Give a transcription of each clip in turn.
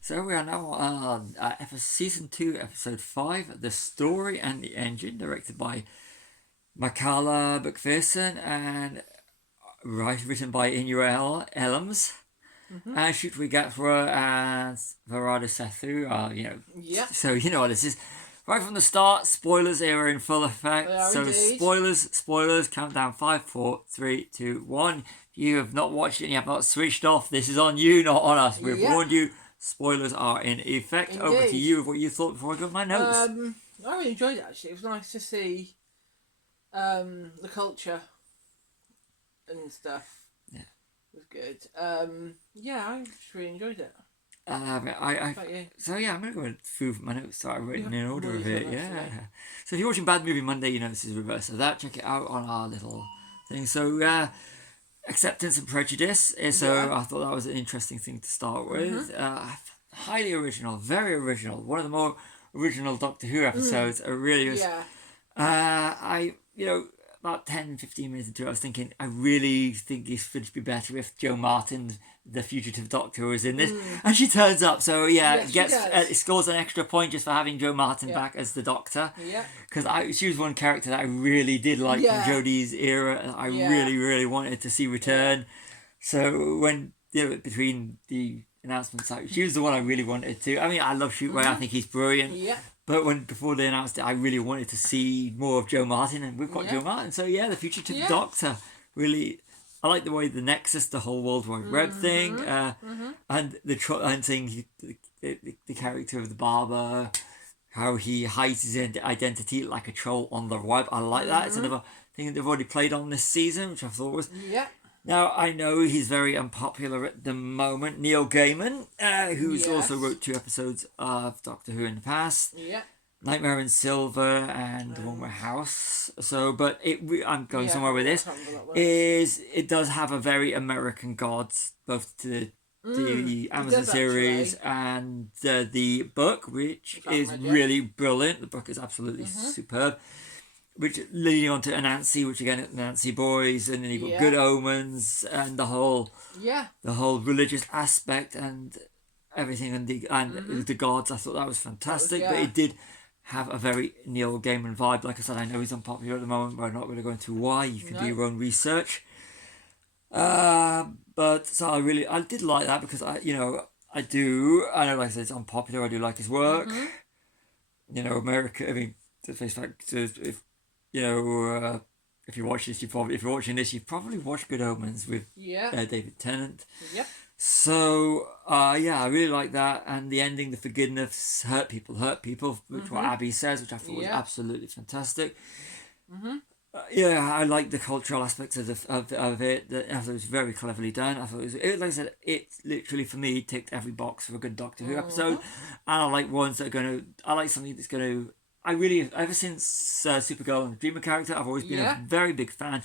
So we are now on season 2, episode 5, The Story and the Engine, directed by Makala McPherson and written by Inuel Elms. And Shutri Gathra and Varada Sethu are, Yeah. so you know what this is. Right from the start, spoilers era in full effect. They are So indeed. spoilers, countdown 5, 4, 3, 2, 1. If you have not watched it and you have not switched off, this is on you, not on us. We've Yeah. warned you. Spoilers are in effect. Over to Indeed. you with what you thought before I got my notes. I really enjoyed it actually. It was nice to see the culture and stuff. Yeah. It was good. I just really enjoyed it. So yeah, I'm gonna go through my notes that I've written in order of it. Notes, Yeah. actually. So if you're watching Bad Movie Monday, you know this is reverse of that. Check it out on our little thing. So Acceptance and Prejudice. So Yeah. I thought that was an interesting thing to start with. Highly original, very original. One of the more original Doctor Who episodes. It really was. Yeah. About 10-15 minutes into it, I was thinking, I really think this would be better if Jo Martin, the fugitive Doctor, was in this. And she turns up, so Yes, it scores an extra point just for having Jo Martin back as the Doctor. Yeah. Because she was one character that I really did like from Jodie's era, and I really, really wanted to see return. So when, between the announcements, she was the one I really wanted to. I mean, I love Shootway, I think he's brilliant. Yeah. But before they announced it, I really wanted to see more of Jo Martin, and we've got Jo Martin. So the fugitive Doctor, really, I like the way the Nexus, the whole World Wide Web thing, and and seeing the character of the barber, how he hides his identity like a troll on the web. I like that. It's another thing that they've already played on this season, which I thought was. Yeah. Now, I know he's very unpopular at the moment. Neil Gaiman, who's also wrote 2 episodes of Doctor Who in the past. Yeah. Nightmare in Silver and The One with House. So, but I'm going somewhere with this. It does have a very American gods, both to the Amazon series and the book, which is really brilliant. The book is absolutely superb. Which leading on to Anansi, which again Anansi Boys, and then you've got Good Omens and the whole religious aspect and everything, and the gods. I thought that was fantastic, but it did have a very Neil Gaiman vibe. Like I said, I know he's unpopular at the moment, but I'm not going to go into why. You can do your own research. But so I did like that because I know, like I said, it's unpopular. I do like his work. America. I mean, to face fact, if you watch this, if you're watching this, you've probably watched Good Omens with David Tennant. Yep. So I really like that, and the ending, the forgiveness, hurt people, which what Abby says, which I thought was absolutely fantastic. I like the cultural aspects of it. I thought it was very cleverly done. I thought like I said, it literally for me ticked every box for a good Doctor Who episode, and I like ones that are going to. I like something that's going to. I really, ever since Supergirl and the Dreamer character, I've always been a very big fan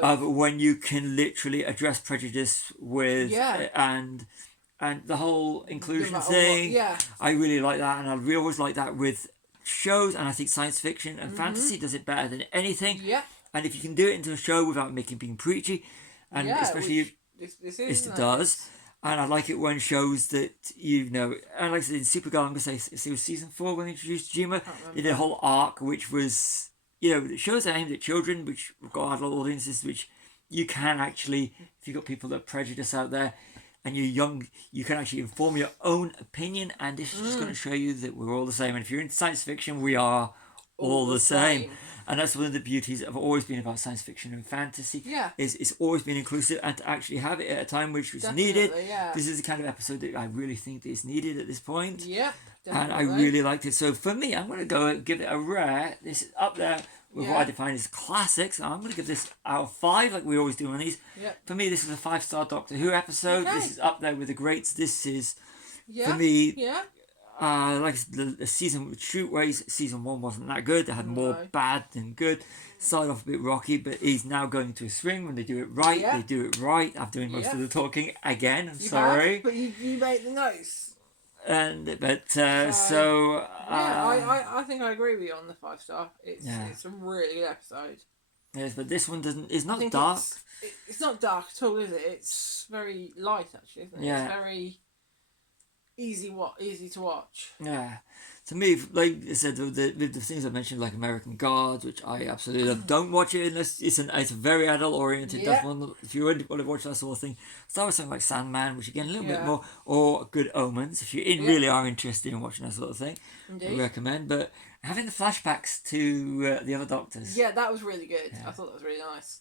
of when you can literally address prejudice with and the whole inclusion thing. I really like that, and I really always like that with shows, and I think science fiction and fantasy does it better than anything. And if you can do it into a show without being preachy, and especially this does. And I like it when shows that, and like I said, in Supergirl, I'm going to say it was season 4 when they introduced Jima. They did a whole arc, which was, shows that aimed at children, which got adult audiences, which you can actually, if you've got people that are prejudiced out there, and you're young, you can actually inform your own opinion, and this is just going to show you that we're all the same. And if you're in science fiction, we are all the same. And that's one of the beauties of always been about science fiction and fantasy. Is it's always been inclusive, and to actually have it at a time which was needed. This is the kind of episode that I really think that is needed at this point. And I really liked it. So for me, I'm going to go give it a rare. This is up there with what I define as classics. I'm going to give this out of 5, like we always do on these. For me, this is a 5-star Doctor Who episode. This is up there with the greats. This is for me. Like the season with Shootways, season 1 wasn't that good. They had more bad than good. Started off a bit rocky, but he's now going to a swing when they do it right. They do it right. I'm doing most of the talking again. I'm sorry. But you made the notes. I think I agree with you on the 5-star. It's a really good episode. Yes, but this one doesn't. It's not dark. It's not dark at all, is it? It's very light, actually, isn't it? It's very. easy to watch. Yeah. To me, like I said, the things I mentioned, like American Gods, which I absolutely love. Don't watch it unless it's a very adult oriented. Yeah. That's one. If you want to watch that sort of thing, start with something like Sandman, which again a little bit Yeah. more, or Good Omens. If you really are interested in watching that sort of thing, Indeed. I recommend. But having the flashbacks to the other Doctors. Yeah, that was really good. I thought that was really nice.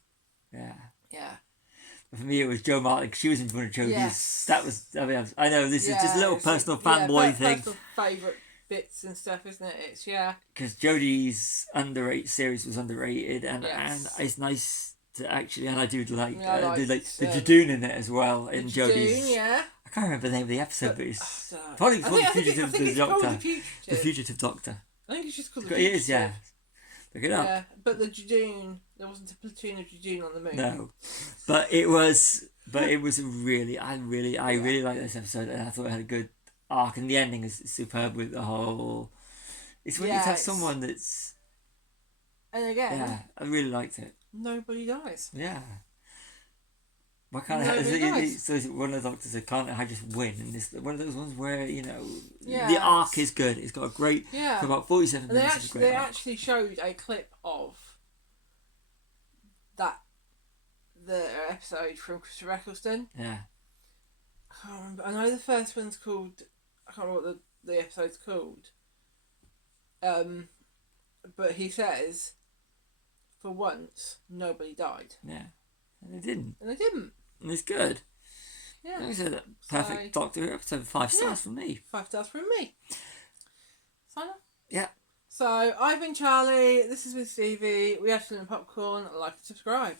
Yeah. Yeah. For me, it was Jo Martin. She was in one of Jodie's. Yes. That was. I mean, I know this is just a little personal fanboy thing. Personal favourite bits and stuff, isn't it? It's because Jodie's series was underrated, and Yes. it's nice to actually, and I do like Yeah, I do like liked, the Judoon in it as well in the Jodie's. Judoon, yeah. I can't remember the name of the episode, but it's I probably called think The Fugitive it's called Doctor. The Fugitive. The Fugitive Doctor. I think it's just called The It Fugitive. is, yeah. Look it up. Yeah, but the Judoon, there wasn't a platoon of Judoon on the moon. No, but it was a really, I really liked this episode, and I thought it had a good arc, and the ending is superb with the whole. It's when you have someone that's. And again, Yeah, I really liked it. nobody dies. Yeah. Why can't so is it one of the Doctors that can't I just win? And this one of those ones where the arc is good. It's got a great for about 47 and minutes. they actually showed a clip of the episode from Christopher Eccleston. Yeah. I can't remember. I know the first one's called. I can't remember what the episode's called. But he says, for once, nobody died. Yeah. And they didn't. And it's good. Yeah. Like I said, that perfect Doctor Who episode, 5 stars from me. 5 stars from me. Sign off. Yeah. So, I've been Charlie. This has been Stevie. We have some popcorn. Like and subscribe.